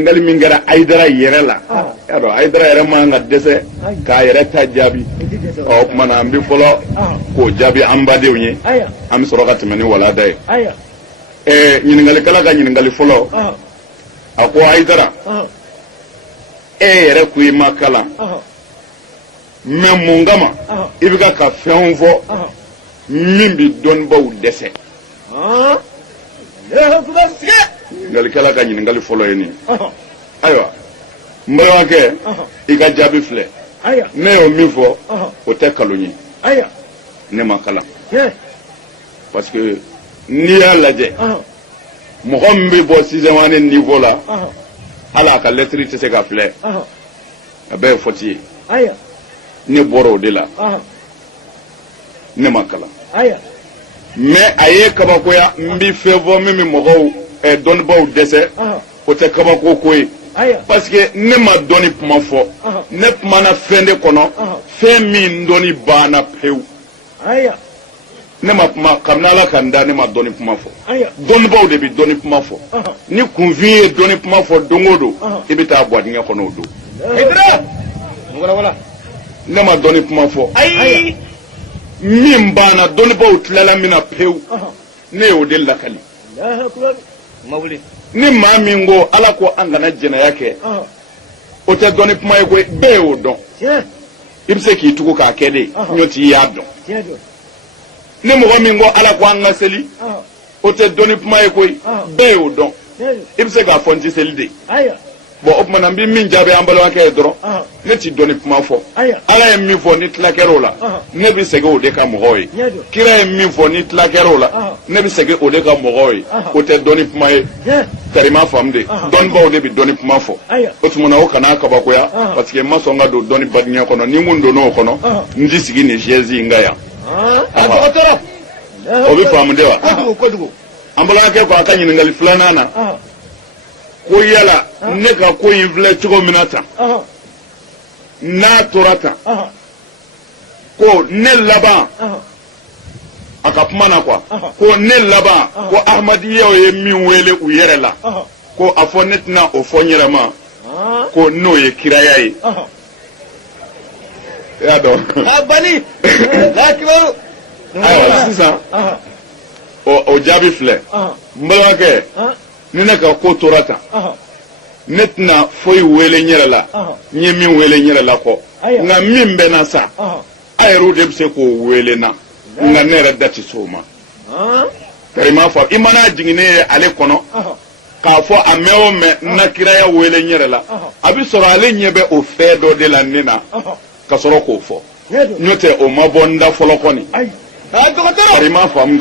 ngali mingara aidara yerela yaro aidara yere ma nga dese ka yere ta jabi o kuma na ambi folo ko jabi ambade unye am soroka timani wala dai ngali kala ga ngali folo ako aidara yere ku makala memungama ibika ka fenvo mimbi don baw dese ngali kala ka ngali folo yeni aywa mbara ke iga jabi fle ne o mi fo o te kalonyi ne makala parce que ni ya laje mo gombe bo sizamane niveau la ala ka lettre te se ka fle abe foti ne boro de la ne makala mais aye kabako ya mbi fevo mimi mogo don baw dese o te kabako koy parce que ne ma doni kuma fo ne kuma na fende kono fe min doni bana peu ne ma kuma kamnala kanda ne ma doni kuma fo don baw de bi doni kuma fo ni kunvi doni kuma fo dongodo ibita boadi nge kono do wala ne ma doni kuma fo min bana doni baw tlala mina peu ne o de lakali ni maa min go ala ko an kana jɛnɛ yake o tɛ dɔnni kuma ye ko bɛɛ y'o dɔn i bɛ se k'i tugu k'a kɛ de ɲɔ t'i y'a dɔn ni mɔgɔ min ko ala ko an ka seli o tɛ dɔnni kuma ye ko bɛɛ y'o dɔn i bɛ se k'a fɔ n tɛ seli de bon o tuma na n bɛ min jaabi an balimakɛ ye dɔrɔn ne t'i dɔnni kuma fɔ ala ye min fɔ ni tila kɛra o la ne bɛ segin o de ka mɔgɔw ye kira ye min fɔ ni tila kɛra o la ne bɛ segin o de ka mɔgɔw ye o tɛ dɔnni kuma ye karima faamu de dɔnnibaw de bɛ dɔnni kuma fɔ o tuma na o kana kabakoya parce que n ma sɔn ka don dɔnni badenya kɔnɔ ni n donna o kɔnɔ n ti sigi nin chaise in kan yan o bɛ faamu de wa an balimakɛ ko a ka ɲininkali filanan na ko yala ne ka ko in filɛ cogo min na tan n'a tora tan ko ne laban a ka kuma na quoi ko ne laban ko ahmadiyaw ye min wele u yɛrɛ la ko a fɔ ne tɛna o fɔ n yɛrɛ ma ko n'o ye kiraya ye i y'a dɔn ayiwa sisan o jaabi filɛ n balimakɛ ni ne ka ko tora tan ne tɛna foyi wele n yɛrɛ la n ye min wele n yɛrɛ la kɔ nka min bɛ na sa a yɛrɛw de bɛ se k'o wele na nka ne yɛrɛ da tɛ se o ma karima fɔ i mana jigin ne ye ale kɔnɔ k'a fɔ a mɛn o mɛn na kiraya wele n yɛrɛ la a bɛ sɔrɔ ale ɲɛ bɛ o fɛn dɔ de la ne na ka sɔrɔ k'o fɔ n'o tɛ o ma bɔ n da fɔlɔ kɔni karima faamu.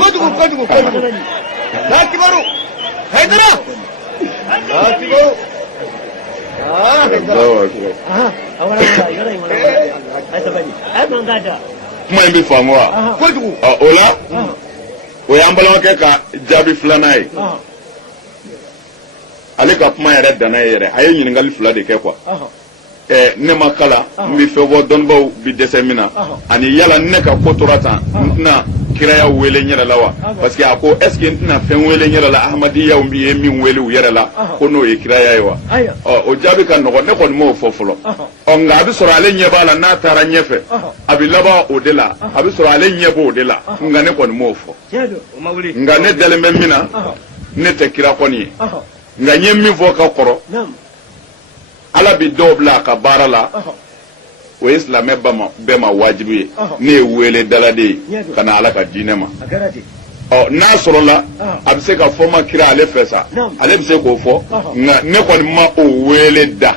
Haidara! kuma in bɛ faamu wa o la o y'an balimakɛ ka jaabi filanan ye ale ka kuma yɛrɛ danna ye yɛrɛ a ye ɲininkali fila de kɛ quoi ne ma kala n bɛ fɛn fɔ dɔnnibaw bɛ dɛsɛ min na ani yala ne ka ko tora tan n tɛna kiraya wele n yɛrɛ la wa parce que a ko est ce que n tɛna fɛn wele n yɛrɛ la ahmadiyaw bi ye min wele u yɛrɛ la ko n'o ye kiraya ye wa o jaabi ka nɔgɔ ne kɔni m'o fɔ fɔlɔ nka a bɛ sɔrɔ ale ɲɛ b'a la n'a taara ɲɛfɛ a bɛ laban o de la a bɛ sɔrɔ ale ɲɛ b'o de la nka ne kɔni m'o fɔ nka ne dalen bɛ min na ne tɛ kira kɔni ye nka n ye min fɔ ka kɔrɔ ala bi dɔw bila a ka baara la o ye silamɛ bɛɛ ma wajibi ye ne ye wele daladen ye ka na ala ka diinɛ ma n'a sɔrɔla a bɛ se ka fɔ ma kira ale fɛ sa ale bɛ se k'o fɔ nka ne kɔni ma o wele da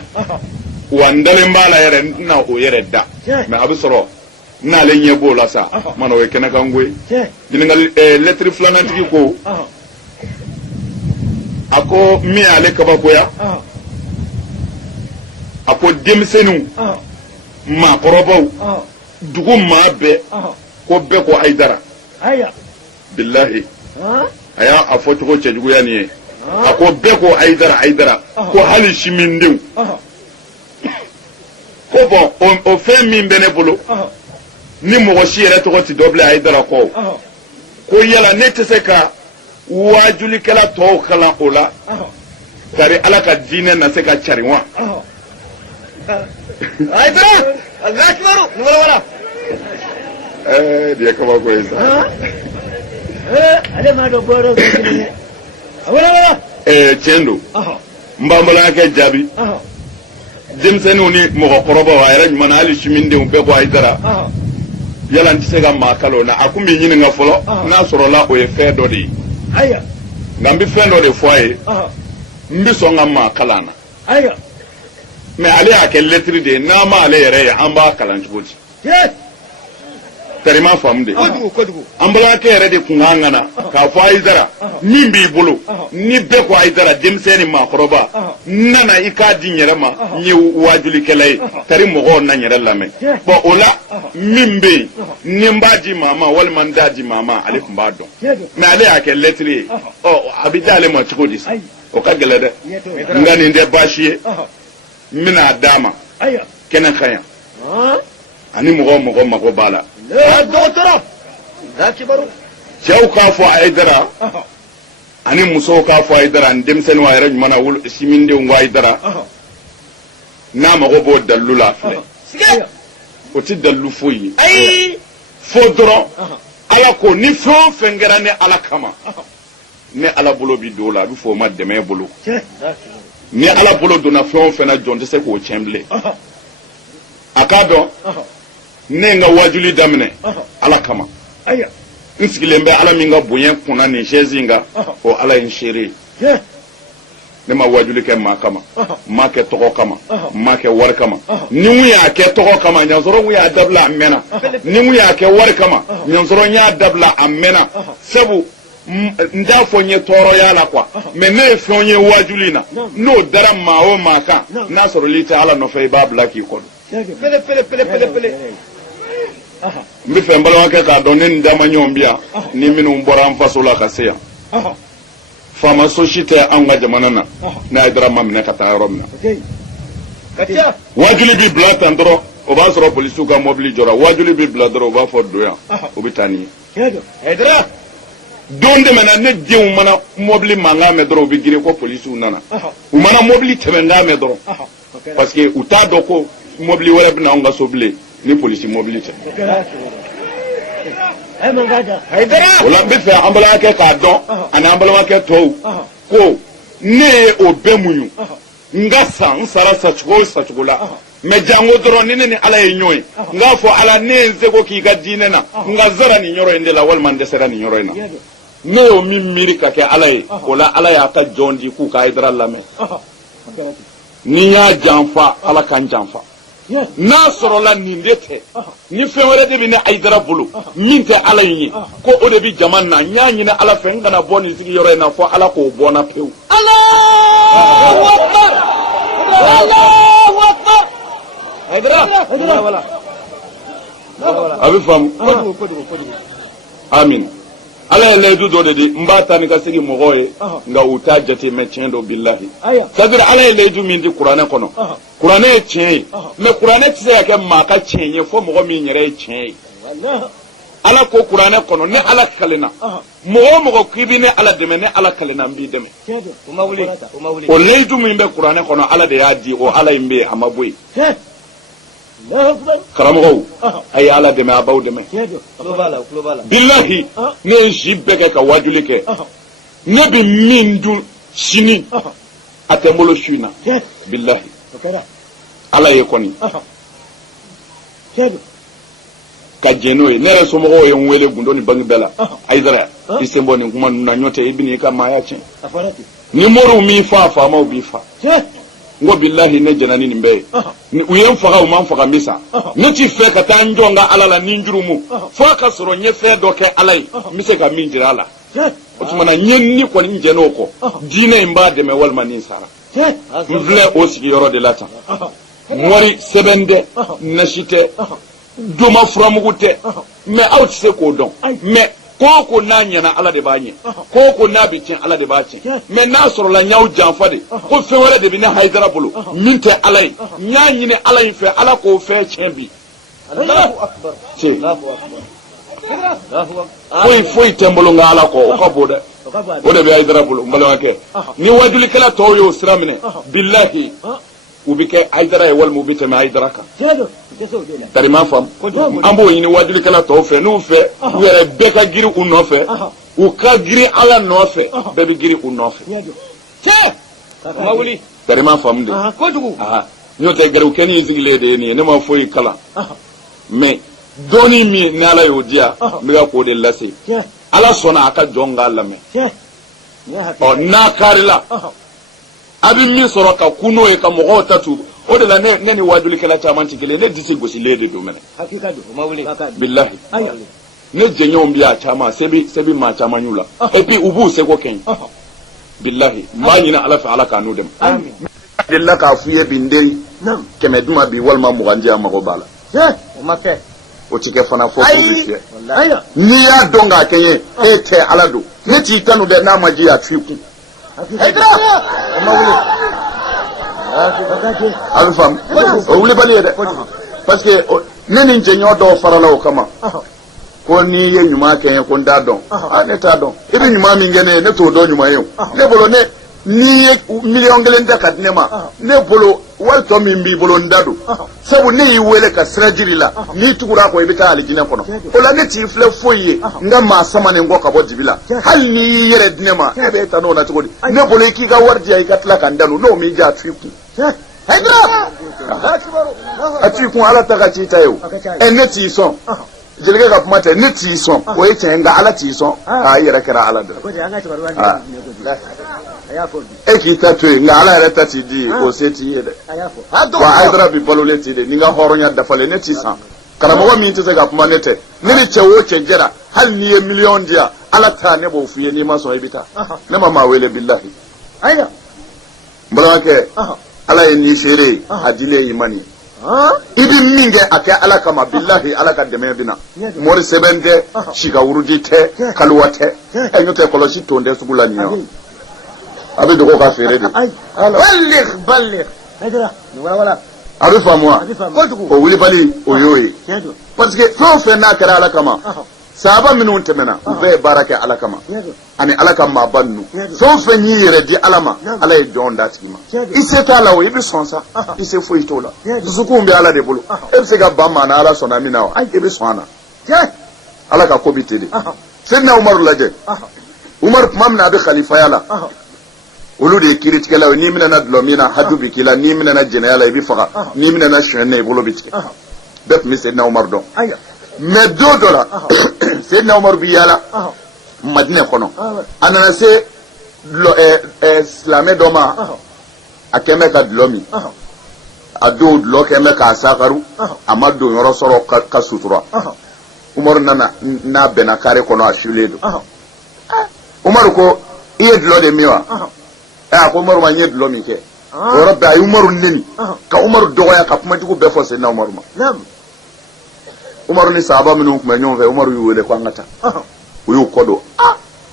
wa n dalen b'a la yɛrɛ n tɛna o yɛrɛ da mɛ a bɛ sɔrɔ n'ale ɲɛ b'o la sa mana o ye kɛnɛkanko ye ɲininkali lɛtiri filanantigi ko a ko min y'ale kabakoya a ko denmisɛnninw maakɔrɔbaw dugu maa bɛɛ ko bɛɛ ko Haidara bilahi a y'a fɔ cogo cɛjuguya nin ye a ko bɛɛ ko Haidara ko hali simindenw ko bɔn o fɛn min bɛ ne bolo ni mɔgɔ si yɛrɛ tɔgɔ tɛ dɔ bila Haidara kɔ ko yala ne tɛ se ka wajulikɛla tɔw kalan o la tari ala ka diinɛ na se ka cari wa Haidara Allah akbar wala dia kabako ye sa ale ma do boro ko wala tiɲɛ don n b'an jaabi denmisɛnninw ni mɔgɔkɔrɔbaw a yɛrɛ ɲuman na hali simindenw bɛɛ ko Haidara yala n tɛ se ka maa kala o la a kun b'i ɲininka fɔlɔ n'a sɔrɔla o ye fɛn dɔ de ye nka n bɛ fɛn dɔ de fɔ a ye n bɛ sɔn ka maa kalan na mais ale y'a kɛ lettre de ye n'an ma ale yɛrɛ ye an b'a kalan cogo di tari ma faamu de an balimakɛ yɛrɛ de kun kan ka na k'a fɔ Haidara min b'i bolo ni bɛɛ ko Haidara denmisɛn ni maakɔrɔba n nana i k'a di n yɛrɛ ma n ye wajulikɛla ye tari mɔgɔw na n yɛrɛ lamɛn bon o la min bɛ yen ni n b'a di maa ma walima n t'a di maa ma ale tun b'a dɔn mais ale y'a kɛ lettre ye a bɛ d'ale ma cogo di sa o ka gɛlɛn dɛ nka nin tɛ baasi ye n bɛna d'a ma kɛnɛ ka yan ani mɔgɔ mago b'a la dɔgɔtɔrɔ cɛw k'a fɔ Haidara ani musow k'a fɔ Haidara ani denmisɛnninw a yɛrɛ ɲuman na simindenw ko Haidara n'a mago b'o dalilu la filɛ o tɛ dalilu foyi ye fo dɔrɔn ala ko ni fɛn o fɛn kɛra ni ala kama ni ala bolo bi don o la a bɛ fɔ o ma dɛmɛ bolo ni ala bolo donna fɛn o fɛn na jɔn tɛ se k'o tiɲɛ bilen a k'a dɔn ne n ka wajuli daminɛ ala kama n sigilen bɛ ala min ka bonya kunna nin chaise in kan o ala ye n seere ye ne ma wajuli kɛ maa kama n m'a kɛ tɔgɔ kama n m'a kɛ wari kama ni n y'a kɛ tɔgɔ kama ɲansɔrɔ n y'a dabila a mɛnna ni n y'a kɛ wari kama ɲansɔrɔ n y'a dabila a mɛnna sabu n t'a fɔ n ye tɔɔrɔya la quoi mais ne ye fɛnw ye wajuli na n'o dara maa o maa kan n'a sɔrɔ i tɛ ala nɔfɛ i b'a bila k'i kɔ don n bɛ fɛ n balimakɛ k'a dɔn ne ni dama ɲɔgɔn bi yan ni minnu bɔra an faso la ka se yan faama so si tɛ anw ka jamana na ne Haidara ma minɛ ka taa yɔrɔ min na wajuli bi bila tan dɔrɔn o b'a sɔrɔ polisiw ka mɔbili jɔra wajuli bi bila dɔrɔn o b'a fɔ don yan o bɛ taa ni ye don tɛmɛna ne denw mana mɔbili mankan mɛn dɔrɔn u bɛ girin ko polisiw nana u mana mɔbili tɛmɛnkan mɛn dɔrɔn parce que u t'a dɔn ko mɔbili wɛrɛ bɛ na anw ka so bilen ni polisi mɔbili tɛ o la n bɛ fɛ an balimakɛ k'a dɔn ani an balimakɛ tɔw ko ne ye o bɛɛ muɲu n ka san n sara sacogo o sacogo la mais jango dɔrɔn ni ne ni ala ye ɲɔgɔn ye n k'a fɔ ala ne ye n seko k'i ka diinɛ na n ka zara nin yɔrɔ in de la walima n dɛsɛra nin yɔrɔ in na ne y'o min miiri ka kɛ ala ye o la ala y'a ka jɔn di k'u ka Haidara lamɛn ni n y'a janfa ala ka n janfa n'a sɔrɔla nin de tɛ ni fɛn wɛrɛ de bɛ ne Haidara bolo min tɛ ala in ye ko o de bɛ jama na n y'a ɲini ala fɛ n kana bɔ nin sigiyɔrɔ in na fɔ ala k'o bɔ n na pewu. Allahu Akbar Allahu Akbar Haidara a bɛ faamu amin ala ye layidu dɔ de di n b'a ta ni ka segi mɔgɔw ye nka u t'a jate mɛ tiɲɛ dɔ bilahi c'est-à-dire ala ye layidu min di kuranɛ kɔnɔ kuranɛ ye tiɲɛ ye mais kuranɛ tɛ se ka kɛ maa ka tiɲɛ ye fo mɔgɔ min yɛrɛ ye tiɲɛ ye ala ko kuranɛ kɔnɔ ni ala kalenna mɔgɔ o mɔgɔ k'i bɛ ne ala dɛmɛ ni ala kalenna n b'i dɛmɛ o layidu min bɛ kuranɛ kɔnɔ ala de y'a di o ala in bɛ yen a ma bɔ yen karamɔgɔw a ye ala dɛmɛ a b'aw dɛmɛ bilahi ne ye si bɛɛ kɛ ka wajuli kɛ ne bɛ min dun sini a tɛ n bolo su in na bilahi ala ye kɔni ka jɛn n'o ye ne yɛrɛ somɔgɔw ye n wele gundo ni bangi bɛɛ la Haidara i sen bɔ nin kuma ninnu na ɲɔ tɛ i bɛ n'i ka maaya tiɲɛ ni moriw m'i fa faamaw b'i fa n ko bilahi ne jɛna ni nin bɛɛ ye u ye n faga u ma n faga n bɛ sa ne t'i fɛ ka taa n jɔ n ka ala la ni n jurumu fo a ka sɔrɔ n ye fɛn dɔ kɛ ala ye n bɛ se ka min jira a la o tuma na n ye ni kɔni n jɛn'o kɔ diinɛ in b'a dɛmɛ walima ni n sara n filɛ o sigiyɔrɔ de la tan mɔri sɛbɛn tɛ nasi tɛ doma furamugu tɛ mais aw tɛ se k'o dɔn mais ko ko n'a ɲɛna ala de b'a ɲɛ ko n'a bɛ tiɲɛ ala de b'a tiɲɛ mais n'a sɔrɔla n y'aw janfa de ko fɛn wɛrɛ de bɛ ne Haidara bolo min tɛ ala ye n y'a ɲini ala in fɛ ala k'o fɛn tiɲɛ bi foyi tɛ n bolo n ka ala kɔ o ka bon dɛ o de bɛ Hayidara bolo n balimakɛ ni wajulikɛla tɔw y'o sira minɛ bilahi u bɛ kɛ Hayidara ye walima u bɛ tɛmɛ Hayidara kan tari m'a faamu an b'o ɲini wajulikɛla tɔw fɛ n'u fɛ u yɛrɛ bɛɛ ka girin u nɔfɛ u ka girin Ala nɔfɛ bɛɛ bɛ girin u nɔfɛ tari m'a faamu de n'o tɛ garibunkɛni in sigilen de ye nin ye ne ma foyi kalan mais dɔɔni min ni Ala y'o di yan n bɛ ka k'o de lase Ala sɔnna a ka jɔn k'a lamɛn n'a karila a bɛ min sɔrɔ ka kun n'o ye ka mɔgɔw ta tuuru o de la ne ni wajulikɛla caman tɛ kelen ne disi gosilen de don mɛnɛ bilahi ne jɛɲɔgɔnw bɛ yan caman se bɛ maa caman y'u la et puis u b'u seko kɛ n ye bilahi n b'a ɲini Ala fɛ Ala k'a n'u dɛmɛ delila k'a f'u ye bi n teri kɛmɛ duma bi walima 20 di yan mago b'a la o ti kɛ fana fɔ k'u bɛ fiyɛ n'i y'a dɔn k'a kɛ n ye e tɛ Ala don ne t'i kanu dɛ n'a ma ji a t'i kun a bɛ faamu o wulibali ye dɛ parce que ne ni n jɛɲɔgɔn dɔw farala o kama ko n'i ye ɲuman kɛ n ye ko n t'a dɔn ne t'a dɔn i bɛ ɲuman min kɛ ne ye ne t'o dɔn ɲuman ye o ne bolo n'i ye 1,000,000 tɛ ka di ne ma ne bolo wari tɔ min b'i bolo n da don sabu ne y'i wele ka sira jiri la n'i tugura kɔ i bɛ taa alijinɛ kɔnɔ o la ne t'i filɛ foyi ye n ka maa sama nin kɔ ka bɔ dibi la hali n'i y'i yɛrɛ di ne ma e bɛ ta n'o na cogo di ne bolo i k'i ka wari di yan i ka tila ka n danu n'o m'i diya a t'i kun a t'i kun Ala ta ka ci ta ye o ne t'i sɔn jelikɛ ka kuma tɛ ne t'i sɔn o ye tiɲɛ nka Ala t'i sɔn i yɛrɛ kɛra Ala dɔ e k'i ta to yen nka Ala yɛrɛ ta t'i di o se t'i ye dɛ wa Hayidara bi balolen t'i de ni n ka hɔrɔnya dafalen ne t'i san karamɔgɔ min tɛ se ka kuma ne tɛ ne ni cɛ o cɛ jɛra hali n'i ye 1,000,000 di yan Ala ta ne b'o f'i ye n'i ma sɔn i bɛ taa ne ma maa wele bilahi n balimakɛ Ala ye n'i seere ye a dilen i ma nin ye i bɛ min kɛ a kɛ Ala kama bilahi Ala ka dɛmɛ bɛ na mɔri sɛbɛn tɛ sika wurudi tɛ kaliwa tɛ n'o tɛ kɔlɔsi ton tɛ sugu la nin ye a bɛ dogo ka feere de a bɛ faamu wa o wulibali o y'o ye parce que fɛn o fɛn n'a kɛra Ala kama sahaba minnu tɛmɛna u bɛɛ ye baara kɛ Ala kama ani Ala ka maaba ninnu fɛn o fɛn y'i yɛrɛ di Ala ma Ala ye jɔn d'a tigi ma i se t'a la o i bɛ sɔn sa i se foyi t'o la dusukun bɛ Ala de bolo e bɛ se ka ban maa na Ala sɔnna min na wa i bɛ sɔn a na Ala ka ko bɛ ten de Seydina Umaru lajɛ Umaru tuma min na a bɛ kalifaya la olu de ye kiiritigɛlaw ye n'i minɛna dulɔ min na haju bɛ k'i la n'i minɛna jɛnɛya la i bɛ faga n'i minɛna suɲɛni na i bolo bɛ tigɛ bɛɛ tun bɛ Seydina Umaru dɔn mais don dɔ la Seydina Umaru bɛ yaala Madinɛ kɔnɔ a nana se silamɛ dɔ ma a kɛn bɛ ka dulɔ min a don dulɔ kɛn bɛ k'a sakaru a ma don yɔrɔ sɔrɔ ka sutura Umaru nana n'a bɛnna kare kɔnɔ a filen don Umaru ko i ye dulɔ de min wa a ko Umaru ma n ye dulɔ min kɛ o yɔrɔ bɛɛ a ye Umaru neni ka Umaru dɔgɔya ka kumajugu bɛɛ fɔ Seydina Umaru ma Umaru ni sahaba minnu tun bɛ ɲɔgɔn fɛ Umaru y'u wele ko an ka taa u y'u kɔ don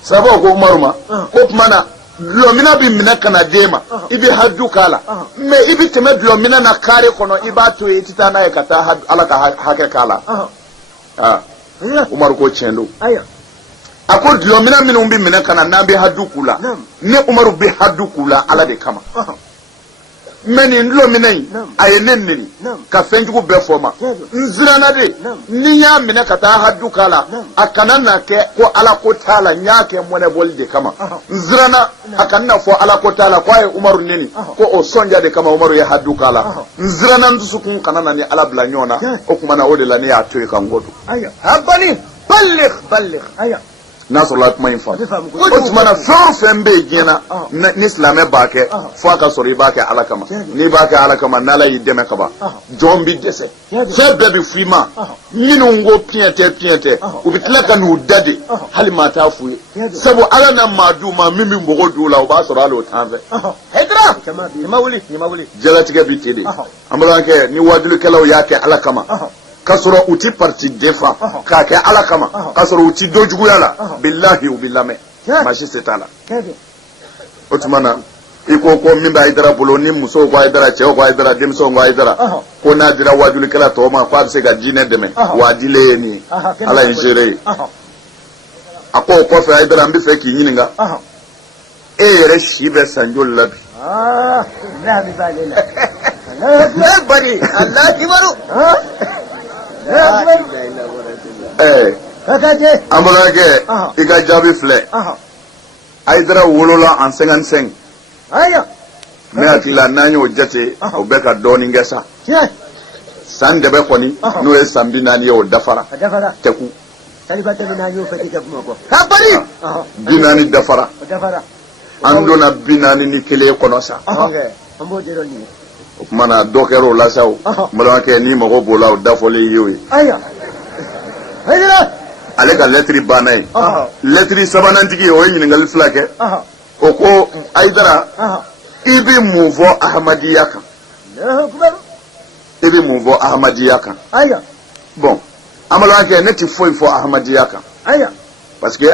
sahabaw ko Umaru ma ko tuma na dulɔmina bɛ minɛ ka na d'e ma i bɛ haju k'a la mais i bɛ tɛmɛ dulɔmina na kare kɔnɔ i b'a to yen i tɛ taa n'a ye ka taa Ala ka hakɛ k'a la Umaru ko tiɲɛ don a ko dulɔmina minnu bɛ minɛ ka na n'an bɛ haju k'u la ne Umaru bɛ haju k'u la Ala de kama mais nin dulɔmina in a ye ne neni ka fɛnjugu bɛɛ fɔ ma n siranna de ni n y'a minɛ ka taa haju k'a la a kana na kɛ ko Ala ko t'a la n y'a kɛ mɔnɛbɔli de kama n siranna a kana na fɔ Ala ko t'a la ko a ye Umaru neni ko o sɔnja de kama Umaru ye haju k'a la n siranna n dusukun kana na ni Ala bila ɲɔgɔn na o tuma na o de la ne y'a to yen ka n kɔ don n'a sɔrɔla kuma in faamu o tuma na fɛn o fɛn bɛ yen diɲɛ na ni silamɛ b'a kɛ fo a ka sɔrɔ i b'a kɛ Ala kama n'i b'a kɛ Ala kama n'Ala y'i dɛmɛ kaban jɔn bɛ dɛsɛ fɛn bɛɛ bɛ f'i ma minnu ko piɲɛ tɛ u bɛ tila ka n'u da de hali maa t'a f'u ye sabu Ala na maa d'u ma min bɛ mɔgɔ d'u la o b'a sɔrɔ hali o t'an fɛ jɛlatigɛ bɛ ten de an balimakɛ ni wajulikɛlaw y'a kɛ Ala kama k'a sɔrɔ u ti parti défend k'a kɛ Ala kama k'a sɔrɔ u ti dɔ juguya la bilahi u bɛ lamɛn maa si se t'a la o tuma na i ko min bɛ Hayidara bolo ni musow ko Hayidara cɛw ko Hayidara denmisɛnw ko Hayidara ko n'a dira wajulikɛla tɔw ma ko a bɛ se ka diinɛ dɛmɛ wa a dilen ye nin ye Ala ye n seere ye a ko o kɔfɛ Haidara n bɛ fɛ k'i ɲininka e yɛrɛ si bɛ san joli la bi ne bari Allah kibaru an balimakɛ i ka jaabi filɛ Haidara wolola en 55 ne hakili la n'an y'o jate o bɛ ka dɔɔnin kɛ sa san dɛbɛ kɔni n'o ye san 40 ye o dafara tɛku 40 dafara an donna 41 kɔnɔ sa o kuma na dɔ kɛra o la sa o n balimakɛ ni mago b'o la o dafɔlen ye o ye ale ka lɛtiri banna ye lɛtiri sabanantigi o ye ɲininkali fila kɛ o ko Haidara i bɛ mun fɔ Ahmadiyya kan i bɛ mun fɔ Ahmadiyya kan bon an balimakɛ ne tɛ foyi fɔ Ahmadiyya kan parce que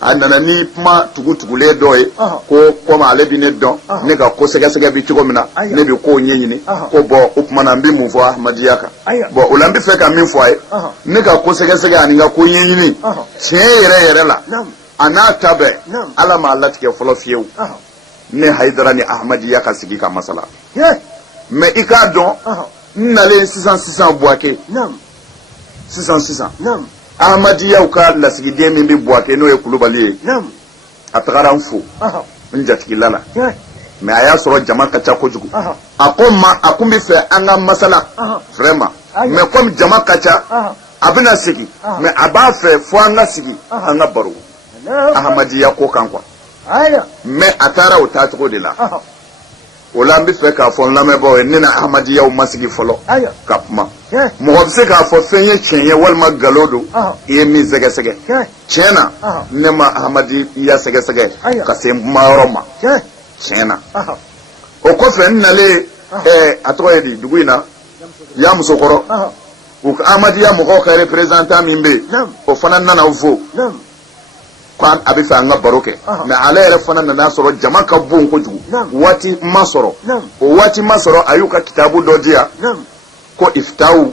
a nana ni kuma tugutugulen dɔ ye ko comme ale bɛ ne dɔn ne ka ko sɛgɛsɛgɛ bi cogo min na ne bɛ kow ɲɛɲini ko bon o tuma na n bɛ mun fɔ Ahmadiyya kan bon o la n bɛ fɛ ka min fɔ a ye ne ka ko sɛgɛsɛgɛ ani n ka ko ɲɛɲini tiɲɛ yɛrɛ yɛrɛ la a n'a ta bɛɛ Ala m'a latigɛ fɔlɔ fiyewu ne Haidara ni Ahmadiyya ka sigi ka masala mais i k'a dɔn n nalen sisan Buwake sisan Ahmadiyyaw ka lasigiden min bɛ Buwake n'o ye Kulubali ye a tagara n fo n jatigila la mais a y'a sɔrɔ jama ka ca kojugu a ko n ma a kun bɛ fɛ an ka masala vraiment mais comme jama ka ca a bɛna sigi mais a b'a fɛ fo an ka sigi an ka baro Ahmadiyya ko kan quoi mais a taara o taacogo de la o la n bɛ fɛ k'a fɔ n lamɛnbaaw ye ne na Ahmadiyyaw ma sigi fɔlɔ ka kuma mɔgɔ bɛ se k'a fɔ fɛn ye tiɲɛ ye walima nkalon don i ye min sɛgɛsɛgɛ tiɲɛ na ne ma Ahmadiyya sɛgɛsɛgɛ ka se n kuma yɔrɔ ma tiɲɛ na o kɔfɛ n nalen a tɔgɔ ye di dugu in na Yamusokɔrɔ u ka Ahmadiyya mɔgɔw ka représentant min bɛ yen o fana nana n fo ko a bɛ fɛ an ka baro kɛ mais ale yɛrɛ fana nana sɔrɔ jama ka bon kojugu waati ma sɔrɔ o waati ma sɔrɔ a y'u ka kitabu dɔ di yan ko Iftahu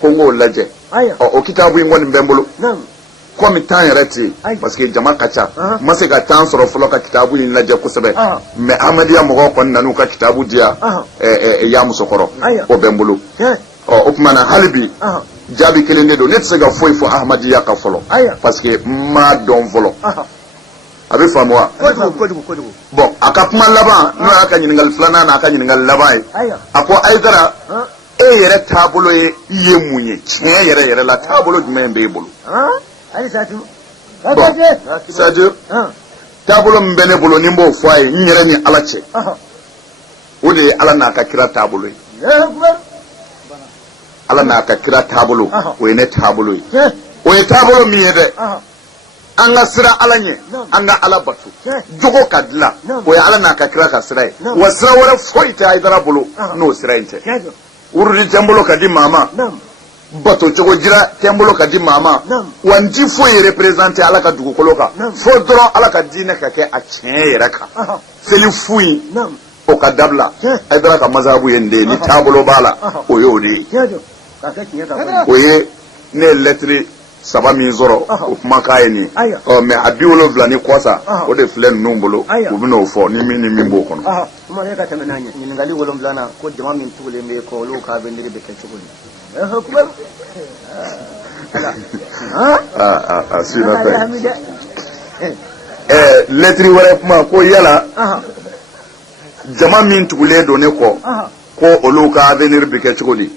ko n k'o lajɛ o kitabu in kɔni bɛ n bolo komi temps yɛrɛ tɛ yen parce que jama ka ca n ma se ka temps sɔrɔ fɔlɔ ka kitabu in lajɛ kosɛbɛ mais Ahmadiyya mɔgɔw kɔni nan'u ka kitabu di yan Yamusokɔrɔ o bɛ n bolo o tuma na hali bi jaabi kelen de don ne tɛ se ka foyi fɔ Ahmadiyya ka fɔlɔ parce que n m'a dɔn fɔlɔ a bɛ faamu wa bon a ka kuma laban n'o y'a ka ɲininkali filanan n'a ka ɲininkali laban ye a ko Haidara e yɛrɛ taabolo ye i ye mun ye tiɲɛ yɛrɛ yɛrɛ la taabolo jumɛn b'e bolo bon c'est-à-dire taabolo min bɛ ne bolo ni n b'o fɔ a ye n yɛrɛ ni Ala cɛ o de ye Ala n'a ka kira taabolo ye Ala n'a ka kira taabolo o ye ne taabolo ye o ye taabolo min ye dɛ an ka sira Ala ɲɛ an ka Ala bato jogo ka dilan o ye Ala n'a ka kira ka sira ye wa sira wɛrɛ foyi tɛ Haidara bolo n'o sira in tɛ wurudi tɛ n bolo ka di maa ma bato cogo jira tɛ n bolo ka di maa ma wa n ti foyi représenter Ala ka dugukolo kan fo dɔrɔn Ala ka diinɛ ka kɛ a tiɲɛ yɛrɛ kan seli fu in o ka dabila Haidara ka mazabu ye nin de ye ni taabolo b'a la o y'o de ye o ye ne ye lɛtiri 3 min sɔrɔ o kumakan ye nin ye mais a 70 ni kɔ sa o de filɛ ninnu bolo u bɛ n'o fɔ ni min b'o kɔnɔ. ɲininkali 7 ko jama min tugulen bɛ kɔ olu ka avenir bɛ kɛ cogo di. sina tɛ lɛtiri wɛrɛ kuma ko yala jama min tugulen don ne kɔ ko olu ka avenir bɛ kɛ cogo di.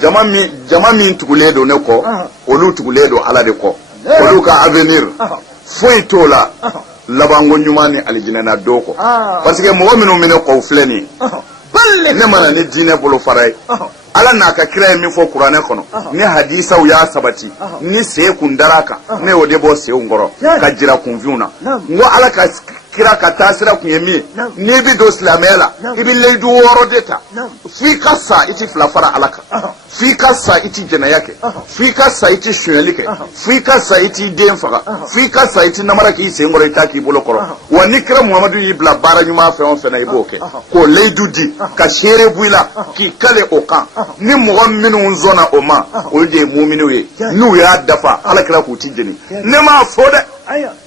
jama min tugulen don ne kɔ olu tugulen don Ala de kɔ olu ka avenir foyi t'o la labanko ɲuman ni alijinɛna don kɔ parce que mɔgɔ minnu bɛ ne kɔ filɛ nin ye ne mana ni diinɛ bolo fara ye Ala n'a ka kira ye min fɔ kuranɛ kɔnɔ ni hadisaw y'a sabati ni sen kun dar'a kan ne y'o de bɔ senw kɔrɔ ka jira kunfinw na n ko Ala ka kira ka taasira kun ye min n'i bi don silamɛya la i bi layidu 6 de ta f'i ka sa i ti fila fara ala kan f'i ka sa i ti jɛnɛya kɛ f'i ka sa i ti sonyɛli kɛ f'i ka sa i ti den faga f'i ka sa i ti namara k'i sen kɔrɔ i t'a k'i bolo kɔrɔ wa ni kira muhamadu y'i bila baara ɲuman fɛn o fɛn na i b'o kɛ k'o layidu di ka seere bɔ i la k'i kale o kan ni mɔgɔ minnu sɔnna o ma olu de ye muminiw ye n'u y'a dafa ala kira k'u ti jeni ne m'a fɔ dɛ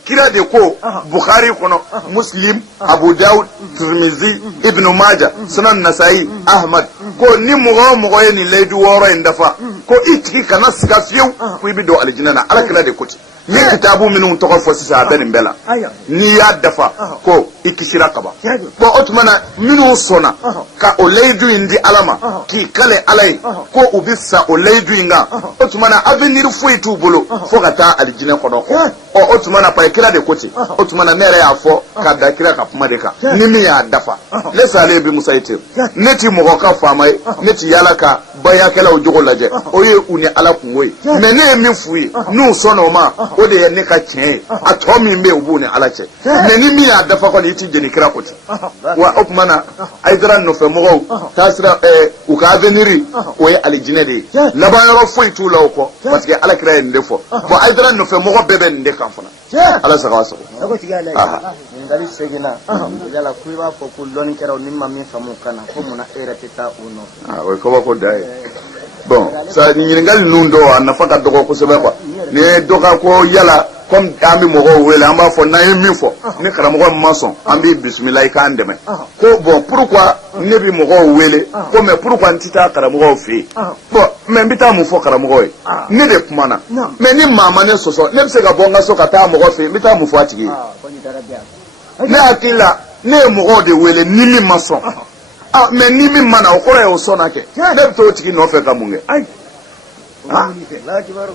kira de ko Bukhari kɔnɔ Muslim Abu Dawud Tirmizi Ibn Majah Sunan Nasa'i Ahmad ko ni mɔgɔ o mɔgɔ ye nin layidu 6 in dafa ko i tigi kana siga fiyewu ko i bi don alijinɛ na ala kira de ko ten ni kitabu minnu tɔgɔ fɔ sisan a bɛ nin bɛɛ la n'i y'a dafa ko i kisira kaban bon o tuma na minnu sɔnna ka o layidu in di ala ma k'i kale ala ye ko u bi sa o layidu in kan o tuma na avenir foyi t'u bolo fo ka taa alijinɛ kɔnɔ o tuma na pa kira de ko ten o tuma na ne yɛrɛ y'a fɔ ka da kira ka kuma de kan ni min y'a dafa ne salen bi musa ite ne ti mɔgɔ ka faama ye ne ti yala ka bayakɛlaw jogo lajɛ o ye u ni ala kungo ye mais ne ye min f'u ye n'u sɔnna o ma o de ye ne ka tiɲɛ ye a tɔ min bɛ yen u b'u ni ala cɛ mais ni min y'a dafa kɔni i ti jeni kira ko ten wa o tuma na ayidara nɔfɛ mɔgɔw taasira u ka avenir o ye alijinɛ de ye laban yɔrɔ foyi t'u la o kɔ parce que ala kira ye nin de fɔ bon ayidara nɔfɛ mɔgɔ bɛɛ bɛ nin de kan fana ala sago a sago ɲininkali seginna yala ko i b'a fɔ ko lɔnnikɛlaw ni ma min faamu kana ko munna e yɛrɛ tɛ taa o nɔfɛ o ye kabako da ye bon sa ɲininkali ninnu dɔw a nafa ka dɔgɔ kosɛbɛ quoi ni ye dɔ ka ko yala comme an bɛ mɔgɔw wele an b'a fɔ n'an ye min fɔ ni karamɔgɔ ma sɔn an b'i bisimila i k'an dɛmɛ ko bon pourquoi ne bɛ mɔgɔw wele ko mais pourquoi n tɛ taa karamɔgɔw fɛ yen bon mais n bɛ taa mun fɔ karamɔgɔ ye ne de kumana mais ni maa ma ne sɔsɔ ne bɛ se ka bɔ n ka so ka taa mɔgɔ fɛ yen n bɛ taa mun fɔ a tigi ye ne hakili la ne ye mɔgɔw de wele ni min ma sɔn mais ni min ma na o kɔrɔ ye o sɔnna kɛ ne bɛ t'o tigi nɔfɛ ka mun kɛ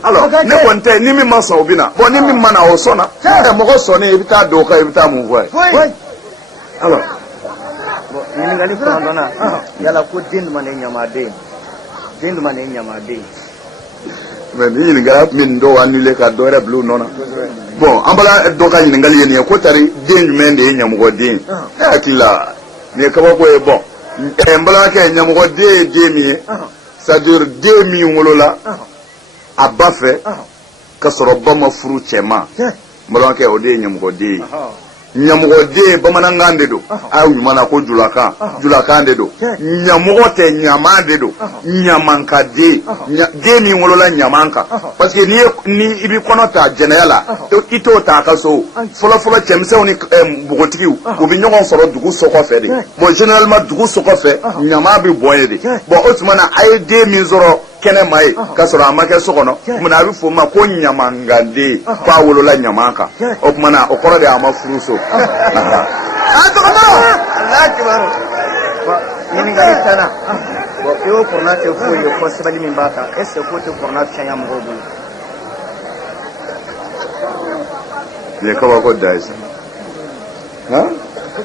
alors ne kɔni tɛ ni min ma sɔn o bɛ na bon ni min ma na o sɔnna mɔgɔ sɔnnen i bɛ taa don o kan i bɛ taa mun fɔ ye alors ɲininkali kɔnɔntɔnna yala ko den duma de ye ɲamaden den duma de ye ɲamaden mais ni ɲininkali min dɔw annulé ka dɔ wɛrɛ bila u nɔ na bon an bala dɔ ka ɲininkali ye nin ye ko tari den jumɛn de ye ɲamɔgɔden ne hakili la nin ye kabako ye bon n balimakɛ ɲamɔgɔden ye den min ye c'est-à-dire den min wolola a ba fɛ ka sɔrɔ ba ma furu cɛ ma n balimakɛ o de ye ɲamɔgɔden ye ɲamɔgɔden bamanankan de don a ɲuman na ko julakan de don ɲamɔgɔ tɛ ɲaman de don ɲamankaden den min wolola ɲaman kan parce que ni i bɛ kɔnɔ ta jɛnɛya la i t'o ta a ka so fɔlɔfɔlɔ cɛmisɛnw ni npogotigiw u bɛ ɲɔgɔn sɔrɔ dugu so kɔfɛ de bon généralement dugu so kɔfɛ ɲaman bɛ bɔn ye de bon o tuma na a ye den min sɔrɔ kɛnɛma ye k'a sɔrɔ a ma kɛ so kɔnɔ munna a bɛ fɔ o ma ko ɲamankaden k'a wolola ɲaman kan o tuma na o kɔrɔ de a ma furu so. ɲininkali tanna bon i y'o kɔrɔna tɛ foyi ye fɔ sɛbɛnni min b'a kan est ce que k'o tɛ kɔrɔna caya mɔgɔw bolo. nin ye kabako da ye sa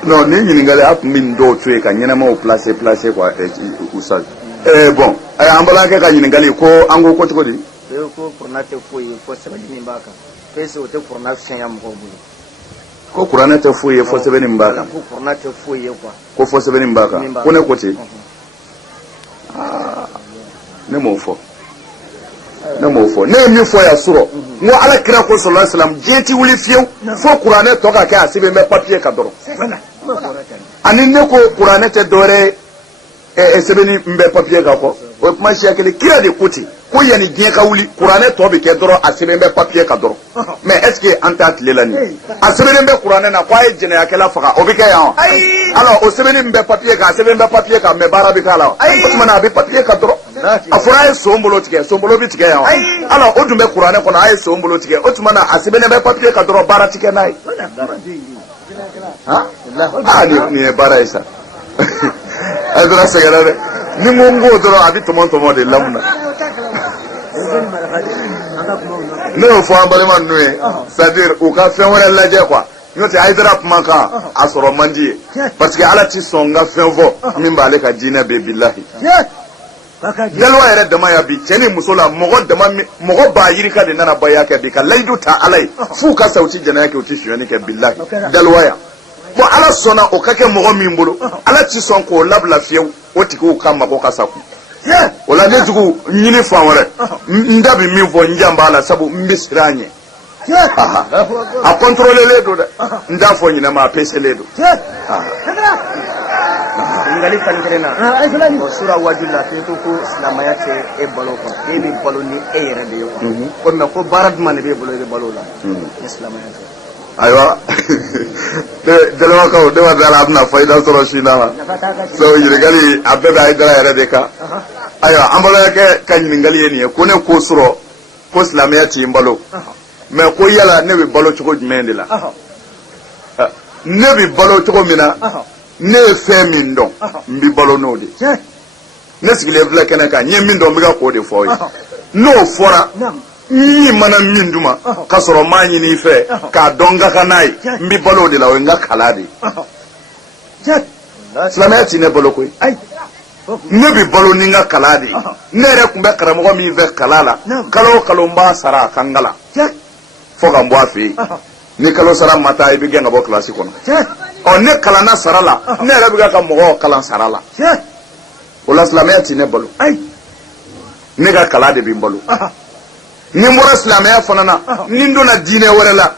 non ni ɲininkali a tun bɛ nin dɔw to yen ka ɲɛnɛmaw placer quoi usage bon an balimakɛ ka ɲininkali ko an ko cogo di. ko kɔrɔna tɛ foyi ye fɔ sɛbɛnni min b'a kan est ce que o tɛ kɔrɔna caya mɔgɔw bolo. ko kuranɛ tɛ foyi ye fɔ sɛbɛnni min b'a kan. ko kuranɛ tɛ foyi ye quoi. ko fɔ sɛbɛnni min b'a kan ko ne ko ten ne m'o fɔ ne ye min fɔ yan sɔrɔ n ko ala kira ko sallallahu alaihi wasallam diɲɛ ti wuli fiyewu fo kuranɛ tɔ ka kɛ a sɛbɛn bɛ papiye kan dɔrɔn ani ne ko kuranɛ tɛ dɔwɛrɛ sɛbɛnni n bɛ papiye kan kɔ o ye kuma siya kelen kira de ko ten ko yanni diɲɛ ka wuli kuranɛ tɔ bɛ kɛ dɔrɔn a sɛbɛn bɛ papiye kan dɔrɔn mais est ce que an t'a tile la nin a sɛbɛnnen bɛ kuranɛ na ko a ye jɛnɛyakɛla faga o bɛ kɛ yan wa alors o sɛbɛnni min bɛ papiye kan a sɛbɛn bɛ papiye kan mais baara bɛ k'a la wa o tuma na a bɛ papiye kan dɔrɔn a fɔra a ye son bolo tigɛ son bolo bɛ tigɛ yan wa alors o dun bɛ kuranɛ kɔnɔ a ye son bolo tigɛ o tuma na a sɛbɛnnen bɛ papiye kan dɔrɔn baara ti kɛ n'a ye nin ye baara ye sa a dɔrɔn sɛgɛnna dɛ ni n ko dɔrɔn a bɛ tɔmɔ de lamu na. ne y'o fɔ an balima ninnu ye c'est-à-dire u ka fɛn wɛrɛ lajɛ quoi n'o tɛ Hayidara kuma kan a sɔrɔ man di ye parce que ala ti sɔn n ka fɛn fɔ min b'ale ka diinɛ bɛ bilahi daliwa yɛrɛ dama ya bi cɛ ni muso la mɔgɔ b'a yirika de nana baya kɛ bi ka layidu ta ala ye f'u ka sa u ti jɛnɛya kɛ u ti suyɛni kɛ bilahi daliwa ya bon ala sona o kake mogo min bolo ala ti son ko labla fiew o tiku kama ko kasaku wala ne tugu nyini fa wore ndabi mi fo njamba ala sabu mbisiranye a contrôler les do nda fo nyina ma pese les do ngali tankerena o sura wajula to ko islamayate e balo ko e bi balo ni e yere de yo ko me ko barat man be balo de balo la islamayate aywa de lo ko de wa dala abna fayda soro shina so yiri gali abbe ay dara yere de ka aywa ambalo ke kanyi ngali ni ko ne ko suro ko islamayate mbalo me ko yala ne be balo choko jumende la ne be balo choko mina ne fe min don mbi balo no de ne sigile vla kana ka nye min don mi ga ko de fo yi no fora ni mana min duma ka soro manyi ni fe ka donga kanai mbi balo de la wenga kala de slamati ne balo ko ne bi balo ni nga kala de ne re kumbe karamo mi ve kala la kalo mba sara kangala fo ga mbo afi ni kalo sara mata ibi genga bo klasi kono o ne kalana sarala ne rabiga ka mogo kalan sarala wala islamiyati ne balo ne ga kala de bin balo ni mora islamiyya fanana ni ndona dine warala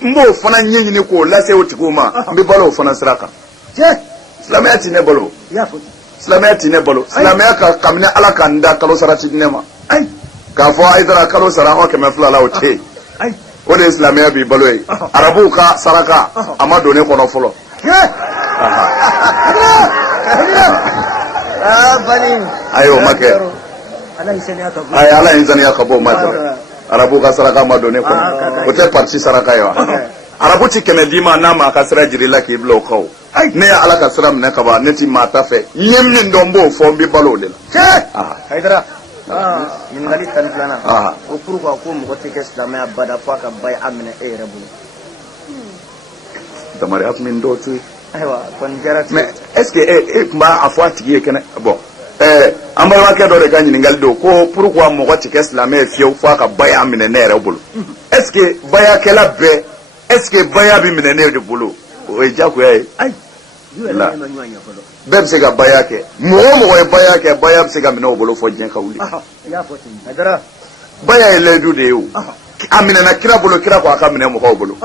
mbo fana nyenyi ne ko la se otigoma mbi balo fana saraka islamiyati ne balo islamiyati ne balo islamiyya ka kamne ala ka nda kalo sarati ne ma ka fo aidara kalo sara o ke me fla la o che o de islamiyya bi balo yi arabu ka saraka amado ne kono folo ayo make ala inzani yakabo make arabu ka saraka amado ne kono o te parti saraka yo arabu ti kemedima na ma ka sira jiri la ki blo ko ne ya ala ka sira ne ka ba ne ti mata fe nyemni ndombo fo mbi balo de la haidara min ngali tan plana o pourquoi ko mo te islamiyya bada fa ka bay amina e rabu damari af min do tu aywa kon jarat mais est ce que mba afwa tiye kene bon amba wa ke do le ganyi ngal do ko pourquoi mo ko tike islamiyya fiu fa ka bay amina ne rabu est ce que baya kala be est ce que baya bi mine ne de bulu o e jaku ay la beb se ga baya ke mo e baya ke baya se ga mine o bulu fo jen ka wuli ya foti adara baya ile du de yo amina na kira bulu kira ko aka mine mo ko bulu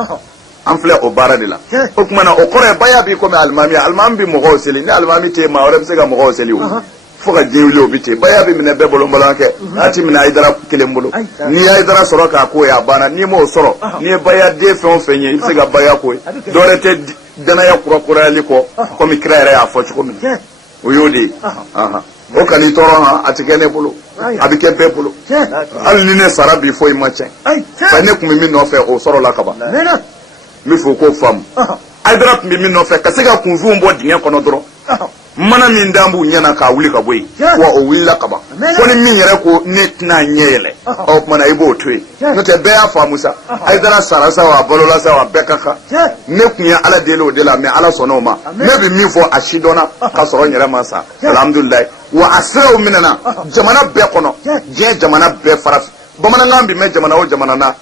an fle o bara de la o kuma na o kore baya bi ko me almami bi mo ko seli ni almami te ma o se ga mo ko seli o fo ka jewlo bite baya bi mine be bolo mbalanke ati mina idara kilembolo ni idara soro ka ko ya bana ni mo soro ni baya de fe on fenye il se ga baya ko dole te dana ya kura liko ko mi krere ya fo chiko mi o yodi o kani toro ha ati kene bolo abike be bolo al ni ne sara bi fo imache fa ne kuma mi no fe o soro la kaba mi fo ko fam idara mi no fe ka se ga kunvu mbo dinye kono doro mana min dambu nyana ka wuli ka boy wa o willa ka ba ko ni min yere ko net na nyele o mana ibo twe no te be afa musa ai dara sarasa wa bolola sa wa bekaka ne kunya ala delo de la me ala sono ma me bi mi fo ashidona ka soro nyere masa alhamdulillah wa asra minana jamana be kono je jamana be faraf bamana ngambi me jamana o jamana na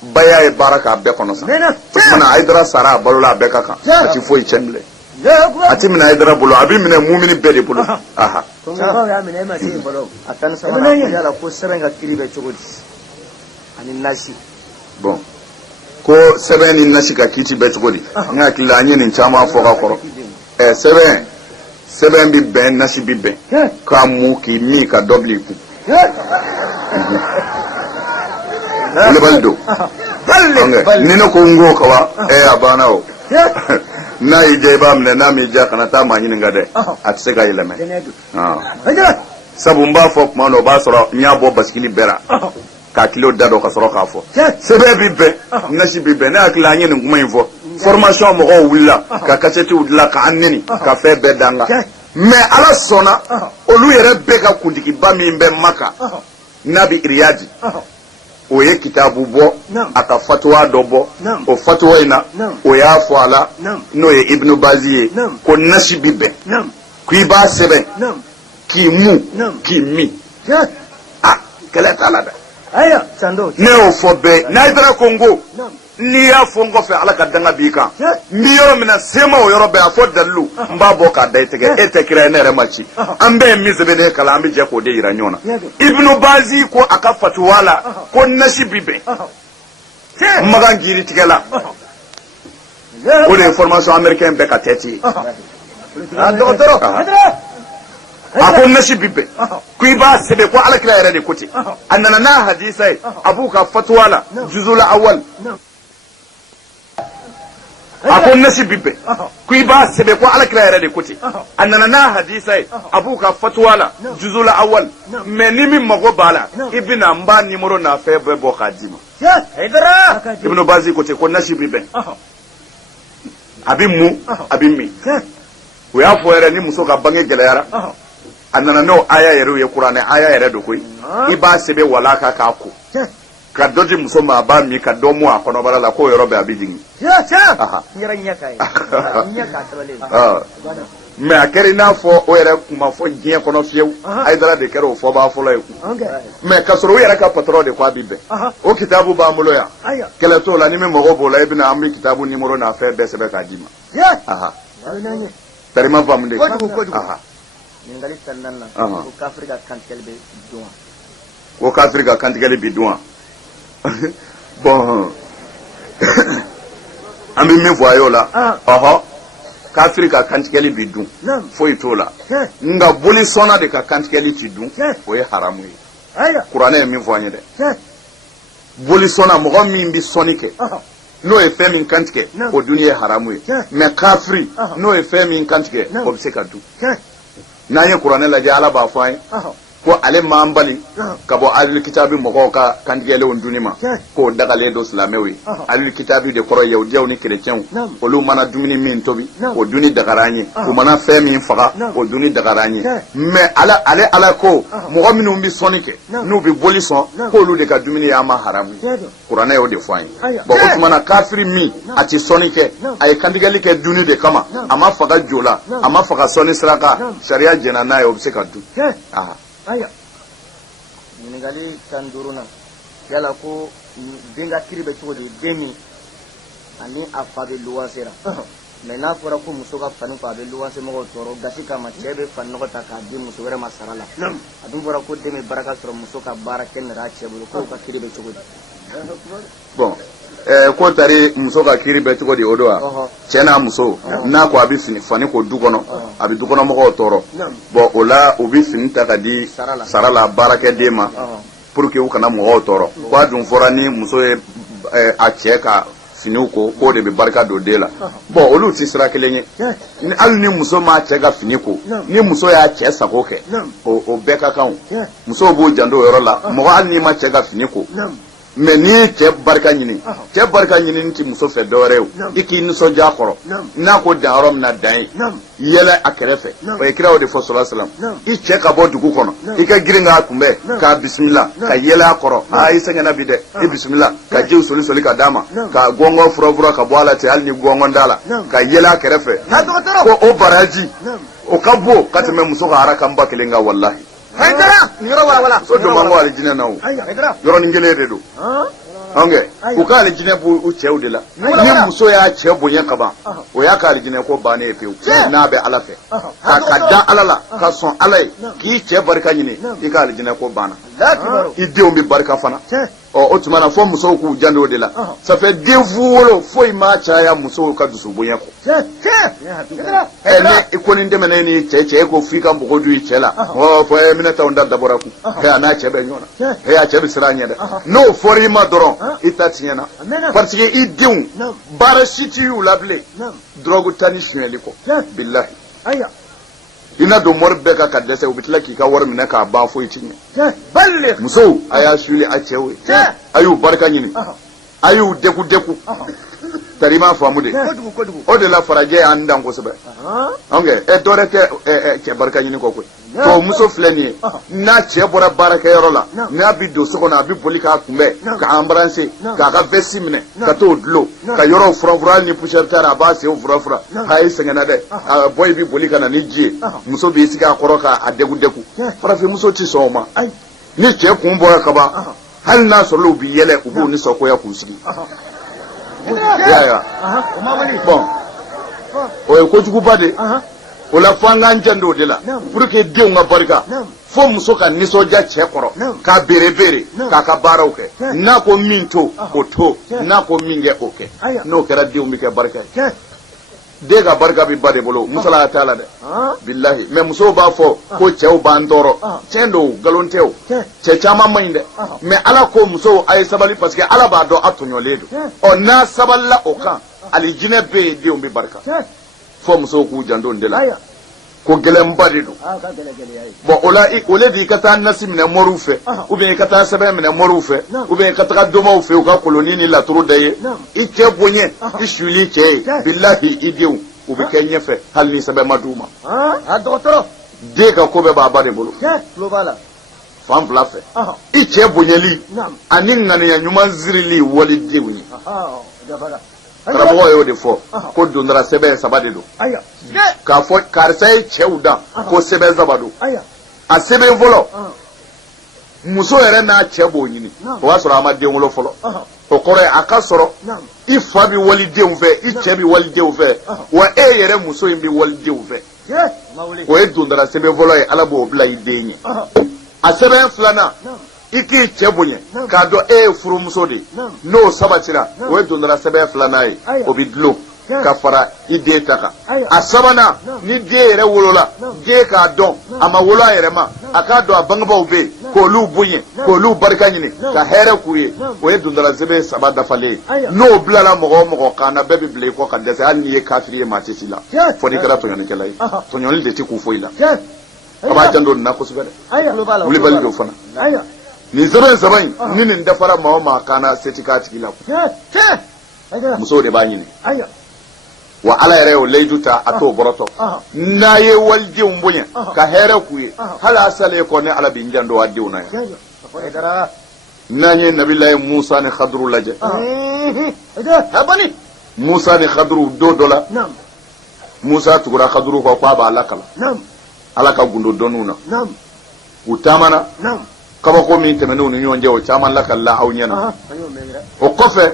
baya e baraka be kono sa mana ai dara sara bolola bekaka ati fo ichemle ati mina idara bolo abi mina mumini bele bolo ko ko ya mina ma ti bolo atan sama ya la ko sebenga kiribe chogodi ani nasi bon ko seben ni nasi ka kiti be chogodi nga kila anyi ni chama fo ka koro seben bi ben nasi bi ben ka mu ki mi ka double ku le baldo ni no ko ngo ka wa abana o na ije ba mne na mi ja kana ta manyi ngade atse ga yeleme sabu mba fo kuma no ba soro nya bo baskili bera ka kilo dado ka soro ka fo sebe bibe na shi bibe na akila nyi nguma info formation mo ko willa ka kaseti willa ka anneni ka fe be danga me ala sona olu yere be ka kundiki ba mi mbe maka nabi iriyaji o ye kitabu bo aka fatwa do bo o fatwa ina o ya fo ala no ye ibnu baziye ko nashi bibe ku ba sebe ki mu ki mi kala tala da aya sando ne o fo be na idra kongo n'i y'a fɔ n kɔfɛ ala ka danga b'i kan n bɛ yɔrɔ min na sema o yɔrɔ bɛɛ a fɔ dalilu n b'a bɔ k'a da i tigɛ e tɛ kira ye ne yɛrɛ ma ci an bɛɛ ye min sɛbɛn ne kalan an bɛ jɛ k'o de yira ɲɔgɔn na ibnu bazi ko a ka fatuwa la ko nasi bi bɛn magan jiri tigɛ la o de ye formation américain bɛɛ ka tɛti ye dɔgɔtɔrɔ a ko nasi bi bɛn ko i b'a sɛbɛn ko alakira yɛrɛ de ko ten a nana n'a hadisa ye a b'u ka fatuwa la juzul awal a ko nasi bi bɛn ko i b'a sɛbɛn ko alakira yɛrɛ de ko ten a nana n'a hadisa ye a b'u ka fatuwa la juzul awal mais ni min mago b'a la i bɛna n b'a numéro n'a fɛn bɛɛ bɔ k'a d'i ma ibnu bazi ko ten ko nasi bi bɛn a bɛ mun a bɛ min o y'a fɔ yɛrɛ ni muso ka bange gɛlɛyara a nana n'o aya yɛrɛ ye kuranɛ aya yɛrɛ do koyi i b'a sɛbɛn wala k'a ko ka dɔ di muso ma a b'a min ka dɔ mu a kɔnɔbara la k'o yɔrɔ bɛɛ a bɛ jigin mais a kɛra i n'a fɔ o yɛrɛ kun ma fɔ diɲɛ kɔnɔ fiyewu Hayidara de kɛra o fɔbaa fɔlɔ ye mais ka sɔrɔ o yɛrɛ ka patron de ko a bɛ bɛn o kitabu b'an bolo yan kɛlɛ t'o la ni min mago b'o la i bɛna an bɛ kitabu numéro n'a fɛn bɛɛ sɛbɛn k'a d'i ma tarima faamu de ɲininkali sabanan na ko kafiri ka kantigɛli bɛ dun wa ko kafiri ka kantigɛli bɛ dun wa bon an bɛ min fɔ a ye o la ɔhɔ kafiri ka kantigɛli bɛ dun foyi t'o la nka boli sɔnna de ka kantigɛli ti dun o ye haramu ye kuranɛ ye min fɔ an ye dɛ boli sɔnna mɔgɔ min bɛ sɔnni kɛ n'o ye fɛn min kantigɛ o dun ye haramu ye mais kafiri n'o ye fɛn min kantigɛ o bɛ se ka dun n'an ye kuranɛ lajɛ ala b'a fɔ an ye ko ale m'an bali ka bɔ alil kitabi mɔgɔw ka kantigɛlenw dunni ma k'o dagalen don silamɛw ye alil kitabi de kɔrɔ yahudiyaw ni kerecɛnw olu mana dumuni min tobi o dunni dagara an ye u mana fɛn min faga o dunni dagara an ye mais ala ko mɔgɔ minnu bɛ sɔnni kɛ n'u bɛ boli sɔn k'olu de ka dumuni y'an ma haramu ye kuranɛ y'o de fɔ an ye bon o tuma na kafiri min a tɛ sɔnni kɛ a ye kantigɛli kɛ dunni de kama a ma faga jo la a ma faga sɔnni siraka sariya jɛnna n'a ye o bɛ se ka dun ɲininkali 15 nan yala ko den ka kiri bɛ cogo di den min ani a fa bɛ luwanse la mais n'a fɔra ko muso ka fani fa a bɛ luwanse mɔgɔw tɔɔrɔ gasi kama cɛ bɛ fani nɔgɔ ta k'a di muso wɛrɛ ma sara la a dun fɔra ko den bɛ baraka sɔrɔ muso ka baara kɛ nɛrɛ a cɛ bolo k'o ka kiri bɛ cogo di bon ko tari muso ka kiri bɛ cogo di o don wa cɛ n'a muso n'a ko a bɛ fani ko du kɔnɔ a bɛ du kɔnɔ mɔgɔw tɔɔrɔ bon o la u bɛ fini ta ka di sara la baarakɛden ma pour que u kana mɔgɔw tɔɔrɔ ko a dun fɔra ni muso ye a cɛ ka finiw ko k'o de bɛ barika don den la bon olu tɛ sira kelen ye hali ni muso m'a cɛ ka fini ko ni muso y'a cɛ sago kɛ o bɛɛ ka kan musow b'o janto o yɔrɔ la mɔgɔ hali n'i ma cɛ ka fini ko mais n'i ye cɛ barika ɲini cɛ barika ɲini tɛ muso fɛ dɔwɛrɛ ye i k'i nisɔndiya kɔrɔ n'a ko dan yɔrɔ min na dan ye yɛlɛ a kɛrɛfɛ o ye kira o de fɔ sɔlɔ silam i cɛ ka bɔ dugu kɔnɔ i ka girin k'a kunbɛn k'a bisimila ka yɛlɛ a kɔrɔ i sɛgɛnna bi dɛ i bisimila ka jiw soli ka d'a ma ka gɔngɔn fura ka bɔ a la ten hali ni gɔngɔn t'a la ka yɛlɛ a kɛrɛfɛ ko o baraji o ka bon ka tɛmɛ muso ka harakanba kelen kan walahi so don man ko alijinɛ na o yɔrɔnin kelen de don u ka alijinɛ b'u cɛw de la ni muso y'a cɛ bonya ka ban o y'a ka alijinɛ ko bannen ye pewu n'a bɛ ala fɛ ka da ala la ka sɔn ala ye k'i cɛ barika ɲini i ka alijinɛ ko banna i denw bɛ barika fana o tuma na fɔ musow k'u janto o de la ça fait den fu wolo foyi ma caya musow ka dusu bonya kɔ ne i ko ni dɛmɛna ni cɛ e ko f'i ka mɔgɔ du i cɛ la fɔ minɛ t'anw da dabɔra kun a n'a cɛ bɛ ɲɔgɔn na a cɛ bɛ siran ɲɛ dɛ n'o fɔra i ma dɔrɔn i ta tiɲɛna parce que i denw baara si t'i y'u la bilen drogue ta ni sonyɛli kɔ bilahi i na don mɔri bɛɛ ka dɛsɛ u bɛ tila k'i ka wari minɛ k'a ban foyi ti ɲɛ musow a y'a suuli a cɛw ye a y'u barika ɲini a y'u deku tari m'a faamu de o de la farajɛ y'an dan kosɛbɛ dɔwɛrɛ tɛ cɛ barika ɲini kɔ koyi to muso filɛ nin ye n'a cɛ bɔra baarakɛyɔrɔ la n'a bɛ don so kɔnɔ a bɛ boli k'a kunbɛn ka embrasser k'a ka veste minɛ ka t'o dulon ka yɔrɔw furafura hali ni poussière taara a b'a senw furafura a ye sɛgɛnna dɛ a bɔ bɛ boli ka na ni ji ye muso b'i sigi a kɔrɔ k'a deku farafin muso tɛ sɔn o ma ni cɛ kun bɔra ka ban hali n'a sɔrɔ u bɛ yɛlɛ u b'u nisɔngoya k'u sigi bon o ye kojuguba de o la fo an k'an janto o de la pour que denw ka barika fo muso ka nisɔndiya cɛ kɔrɔ k'a berebere k'a ka baaraw kɛ n'a ko min to o to n'a ko min kɛ o kɛ n'o kɛra denw bɛ kɛ barika ye den ka barika bɛ ba de bolo musala t'a la dɛ bilahi mais musow b'a fɔ ko cɛw b'an tɔɔrɔ tiɲɛ don nkalon tɛ o cɛ caman man ɲi dɛ mais ala ko musow a ye sabali parce que ala b'a dɔn a tɔɲɔlen don n'a sabalila o kan ali jinɛ bɛ yen denw bɛ barika fo musow k'u janto nin de la ko gɛlɛnba de don bon o la o le de i ka taa nasi minɛ mɔriw fɛ ou bien i ka taa sɛbɛn minɛ mɔriw fɛ ou bien i ka taga domaw fɛ u ka koloni ni laturu da ye i cɛ bonya i suli cɛ ye bilahi i denw u bɛ kɛ ɲɛfɛ hali ni sɛbɛn ma d'u ma den ka ko bɛɛ b'a ba de bolo fan fila fɛ i cɛ bonyali ani ŋaniya ɲuman zirili walidenw ye karamɔgɔ y'o de fɔ ko dondara sɛbɛn saba de don k'a fɔ karisa ye cɛw dan ko sɛbɛn saba don a sɛbɛn fɔlɔ muso yɛrɛ n'a cɛ b'o ɲini o b'a sɔrɔ a ma den wolo fɔlɔ o kɔrɔ ye a ka sɔrɔ i fa bɛ walidenw fɛ i cɛ bɛ walidenw fɛ wa e yɛrɛ muso in bɛ walidenw fɛ o ye dondara sɛbɛn fɔlɔ ye ala b'o bila i den ye a sɛbɛn filanan i k'i cɛ bonya k'a dɔn e ye furumuso de n'o sabatira o ye dondara sɛbɛn filanan ye o bɛ dulon ka fara i den ta kan a sabanan ni den yɛrɛ wolola den k'a dɔn a ma wolo a yɛrɛ ma a k'a dɔn a bangebaaw bɛ yen k'olu bonya k'olu barika ɲini ka hɛrɛ k'u ye o ye dondara sɛbɛn saba dafalen ye n'o bilala mɔgɔ o mɔgɔ kan na bɛɛ bɛ bila i kɔ ka dɛsɛ hali n'i ye kafiri ye maa tɛ s'i la fo n'i kɛra tɔɲɔlikɛla ye tɔɲɔli de tɛ k'u foyi la a b'a janto nin na kosɛbɛ dɛ wulibali don fana nin sɛbɛn saba in ni nin dafara maa o maa kan na se tɛ k'a tigi la musow de b'a ɲini wa ala yɛrɛ y'o layidu ta a t'o bɔrɔtɔ n'a ye walidenw bonya ka hɛrɛ k'u ye hali a salen kɔ ni ala b'i janto a denw na ye n'an ye nabilayi musa ni khaduru lajɛ musa ni khaduru don dɔ la musa tugura khaduru kɔ k'a b'a lakala ala ka gundo dɔnniw na u taamana kabako min tɛmɛn'u ni ɲɔgɔn cɛ o caman lakalila aw ɲɛna o kɔfɛ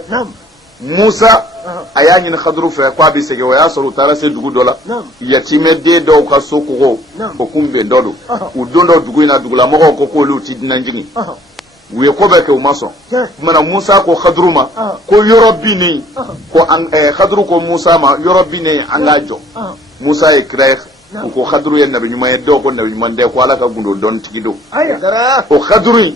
musa a y'a ɲini khaduru fɛ k'a bɛ segin o y'a sɔrɔ u taara se dugu dɔ la yatimɛ den dɔw ka so kogo o kun bɛn dɔ don u don dɔ dugu in na dugulamɔgɔw ko k'olu ti dunan jigin u ye ko bɛɛ kɛ u ma sɔn kumana musa ko khaduru ma ko yɔrɔ bi ne ko khaduru ko musa ma yɔrɔ bi ne an k'a jɔ musa ye kira ye u ko khaduru ye nabi ɲuman ye dɔw ko nabi ɲuman tɛ ko ala ka gundo dɔn tigi don o khaduru in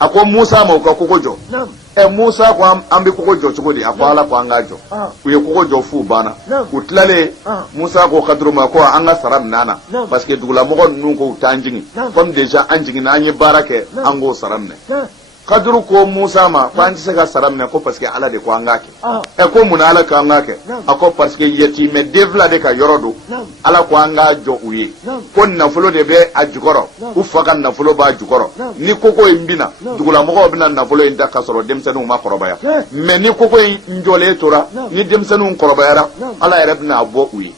a ko musa ma u ka kogo jɔ musa ko an bɛ kogo jɔ cogo di a ko ala ko an k'a jɔ u ye kogo jɔ f'u banna u tilalen musa ko khaduru ma ko an ka sara minɛ na parce que dugulamɔgɔ ninnu ko u t'an jigin comme déjà an jiginna an ye baara kɛ an k'o sara minɛ khaduru ko musa ma ko an tɛ se ka sara minɛ ko parce que ala de ko an k'a kɛ ko mun na ala k'an k'a kɛ a ko parce que yatimɛ den fila de ka yɔrɔ don ala ko an k'a jɔ u ye ko nafolo de bɛ a jukɔrɔ u fa ka nafolo b'a jukɔrɔ ni koko in bɛna dugulamɔgɔw bɛna nafolo in ta ka sɔrɔ denmisɛnninw ma kɔrɔbaya mais ni koko in jɔlen tora ni denmisɛnninw kɔrɔbayara ala yɛrɛ bɛna a bɔ u ye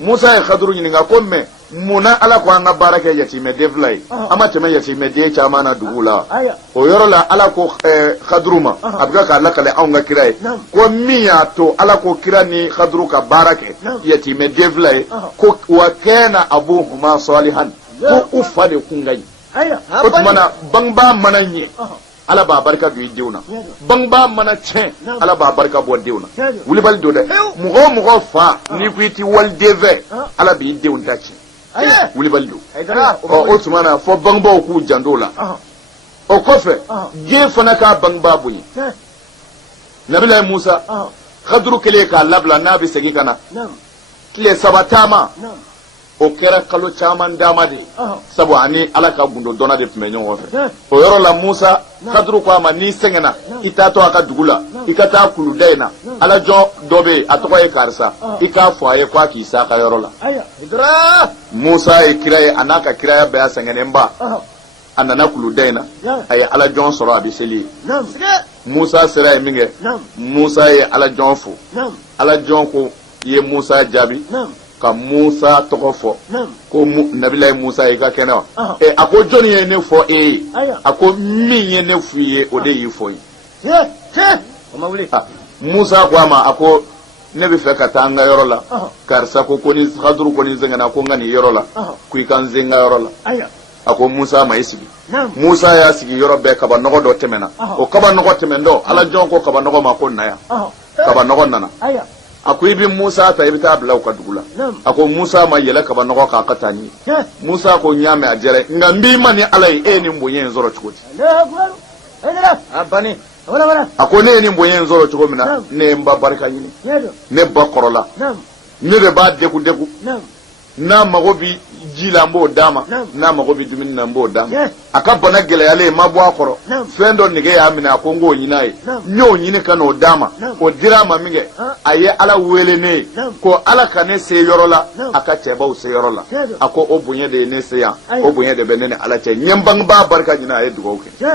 musa ye khaduru ɲininka ko mais munna ala ko an ka baara kɛ yatimɛ den fila ye an ma tɛmɛ yatimɛ den caman na dugu la o yɔrɔ la ala ko khaduru ma a bɛ k'a lakale anw ka kira ye ko min y'a to ala ko kira ni khaduru ka baara kɛ yatimɛ den fila ye ko wa kɛna abuhuma salihan ko u fa de kun ka ɲi o tuma na bangebaa mana ɲɛ ala b'a barika don i denw na bangebaa mana tiɲɛ ala b'a barika bɔ denw na wulibali don dɛ mɔgɔ o mɔgɔ fa n'i ko i ti waliden fɛ ala b'i denw ta tiɲɛ wulibali don o tuma na fɔ bangebaaw k'u janto la o kɔfɛ den fana k'a bangebaa bonya nabilayi musa khaduru kɛlen k'a labila n'a bɛ segin ka na tile saba taama o kɛra kalo caman dama de sabu ani ala ka gundo dɔnna de tun bɛ ɲɔgɔn fɛ o yɔrɔ la musa khaduru ko a ma n'i sɛgɛnna i t'a to a ka dugu la i ka taa kuluda in na alajɔ dɔ bɛ yen a tɔgɔ ye karisa i k'a fɔ a ye k'a k'i s'a ka yɔrɔ la musa ye kira ye a n'a ka kiraya bɛɛ y'a sɛgɛnnenba a nana kuluda in na a ye alajɔn sɔrɔ a bɛ seli ye musa sera ye min kɛ musa ye alajɔn fo alajɔn ko i ye musa jaabi ka musa tɔgɔ fɔ ko nabilayi musa i ka kɛnɛ wa a ko jɔnni ye ne fɔ e ye a ko min ye ne f'i ye o de y'i fɔ ye Musa ko ama ako ne bi fe ka taa nga yɔrɔ la karisa ko ni Khadru ko ni zengana ko nga ni yɔrɔ la ku i kan zenga yɔrɔ la ako Musa ma isigi Musa ya sigi yɔrɔ bɛɛ kaba nɔgɔ dɔ tɛmɛna o kaba nɔgɔ tɛmɛndɔ Ala jɔn ko kaba nɔgɔ ma ko naya kaba nɔgɔ nana ako i bi Musa ta i bi taa bila u ka dugu la ako Musa ma yɛlɛ kaba nɔgɔ k'a ka taa ni Musa ko ɲaamɛ a jɛrɛ nka n b'i ma ni Ala ye e ye nin bonya in sɔrɔ cogo di a ko ne ye nin bonya in sɔrɔ cogo min na ne ye n ba barika ɲini ne ba kɔrɔla ne de b'a degun n'a mago bi ji la n b'o d'a ma n'a mago bi dumuni na n b'o d'a ma a ka bana gɛlɛyalen ma bɔ a kɔrɔ fɛn dɔ nege y'a minɛ a ko n k'o ɲini a ye n y'o ɲini ka n'o d'a ma o dira a ma min kɛ a ye Ala wele ne ye ko Ala ka ne se yɔrɔ la a ka cɛbaw se yɔrɔ la a ko o bonya de ye ne se yan o bonya de bɛ ne ni Ala cɛ n ye n bangebaa barika ɲini a ye dugawu kɛ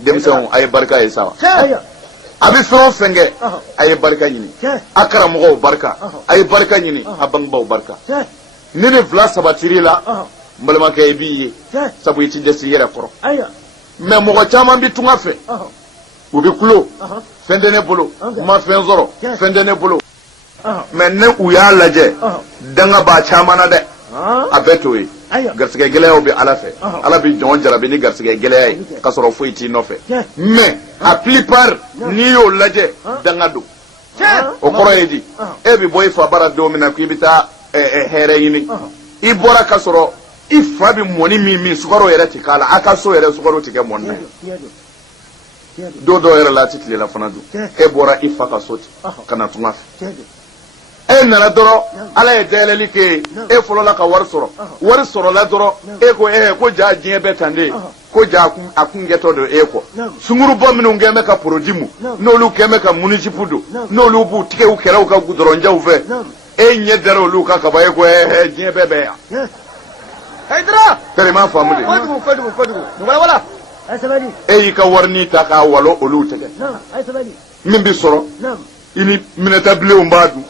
denmisɛnw a ye barika ye sa wa a bɛ fɛn o fɛn kɛ a ye barika ɲini a karamɔgɔw barika a ye barika ɲini a bangebaaw barika ne ni fila sabatiri la n balimakɛ i b'i ye sabu i ti dɛsɛ i yɛrɛ kɔrɔ mais mɔgɔ caman bi tunga fɛ u bi kulo fɛn tɛ ne bolo n ma fɛn sɔrɔ fɛn tɛ ne bolo mais ne u y'a lajɛ danga b'a caman na dɛ a bɛɛ t'o ye garisɛgɛ gɛlɛyaw bɛ Ala fɛ Ala bi jɔn jarabi ni garisɛgɛ gɛlɛya ye ka sɔrɔ foyi t'i nɔfɛ mais a plupart n'i y'o lajɛ danga don o kɔrɔ ye di e bi bɔ i fa bara don min na k'i bi taa hɛrɛ ɲini i bɔra ka sɔrɔ i fa bi mɔni min sukaro yɛrɛ ti k'a la a ka so yɛrɛ sukaro ti kɛ mɔni na don dɔw yɛrɛ la a ti tilela fana dun e bɔra i fa ka so ten ka na tunga fɛ e nana dɔrɔn Ala ye dayɛlɛli kɛ ye e fɔlɔla ka wari sɔrɔla dɔrɔn e ko ko jaa diɲɛ bɛɛ tan de ko jaa a kun kɛtɔ don e kɔ sungurubɔ minnu kɛn bɛ ka produit mu n'olu kɛn bɛ ka municipu don n'olu b'u tigɛ u kɛrɛw ka gudɔrɔnjɛw fɛ e ɲɛ dara olu ka kaba e ko diɲɛ bɛɛ bɛ yan tellement faamu de e y'i ka warini ta k'a walo olu tɛgɛ min bi sɔrɔ i ni minɛtabilenw b'a dun